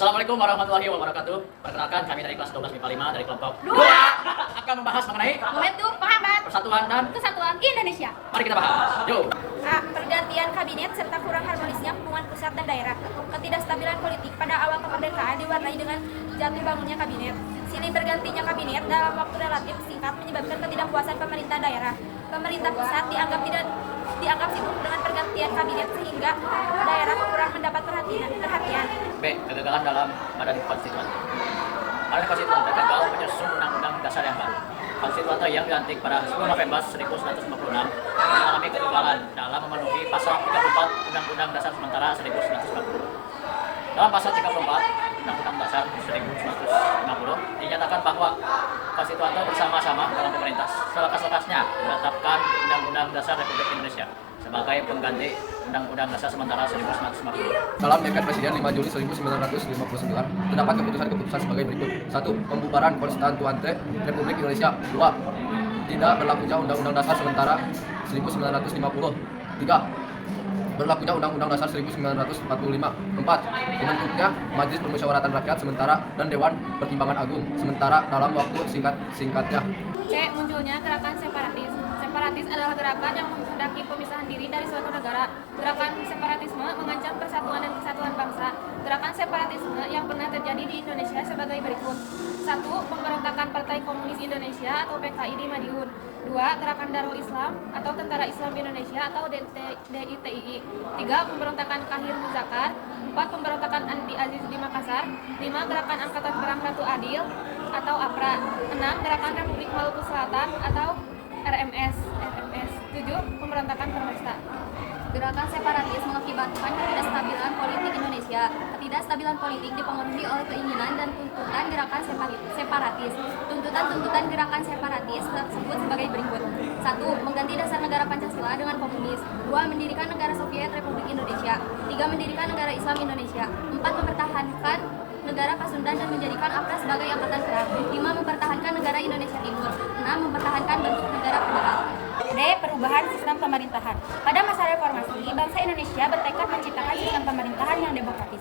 Assalamualaikum warahmatullahi wabarakatuh. Perkenalkan, kami dari kelas 12 MIPA 5 dari kelompok 2 akan membahas mengenai Momentum penghambat persatuan dan kesatuan Indonesia. mari kita bahas. Yuk. A. Pergantian kabinet serta kurang harmonisnya hubungan pusat dan daerah. Ketidakstabilan politik pada awal kemerdekaan diwarnai dengan jatuh bangunnya kabinet. Silih bergantinya kabinet dalam waktu relatif singkat menyebabkan ketidakpuasan pemerintah daerah. Pemerintah pusat dianggap sibuk dengan pergantian kabinet sehingga daerah kurang mendapat perhatian. B. Kegagalan dalam badan konstituen. Badan konstituen gagal menyusun undang-undang dasar yang baru. Konstituante yang dilantik pada 10 November 1946 mengalami kegagalan dalam memenuhi pasal 34 Undang-Undang Dasar Sementara 1940. Dalam pasal 34 Undang-Undang Dasar 1950 dinyatakan bahwa konstituante bersama-sama dalam pemerintah selekas-lekasnya menetapkan Undang-Undang Dasar Republik Indonesia sebagai pengganti Undang-Undang Dasar Sementara 1950. Dalam Dekret Presiden 5 Juli 1959, terdapat keputusan-keputusan sebagai berikut. 1. Pembubaran Konstituante Republik Indonesia. 2. Tidak berlakunya Undang-Undang Dasar Sementara 1950. 3. Berlakunya Undang-Undang Dasar 1945. 4. Membentuknya Majelis Permusyawaratan Rakyat Sementara dan Dewan Pertimbangan Agung Sementara dalam waktu singkat-singkatnya. C. Munculnya gerakan separatis. Separatis adalah gerakan yang menghendaki pemisahan diri dari suatu negara. Gerakan separatisme mengancam persatuan dan kesatuan bangsa. Gerakan separatisme yang pernah terjadi di Indonesia sebagai berikut. 1. Pemberontakan Partai Komunis Indonesia atau PKI di Madiun. 2. Gerakan Darul Islam atau Tentara Islam Indonesia atau DITII. 3. Pemberontakan Kahir Muzakar. 4. Pemberontakan Andi Aziz di Makassar. 5. Gerakan Angkatan Perang Ratu Adil atau APRA. 6. Gerakan Republik Maluku Selatan atau RMS. 7. Pemberontakan Permesta. Gerakan separatis mengakibatkan ketidakstabilan politik Indonesia. Ketidakstabilan politik dipengaruhi oleh keinginan dan tuntutan gerakan separatis. Tuntutan gerakan separatis tersebut sebagai berikut. 1. Mengganti dasar negara Pancasila dengan komunis. 2. Mendirikan negara Soviet Republik Indonesia. 3. Mendirikan negara Islam Indonesia. 4. Mempertahankan negara Pasundan dan menjadikan APRA sebagai angkatan perang. 5. Mempertahankan negara Indonesia Timur. 6. Mempertahankan bentuk negara federal. D. Perubahan sistem pemerintahan. Pada masa reformasi, bangsa Indonesia bertekad menciptakan sistem pemerintahan yang demokratis.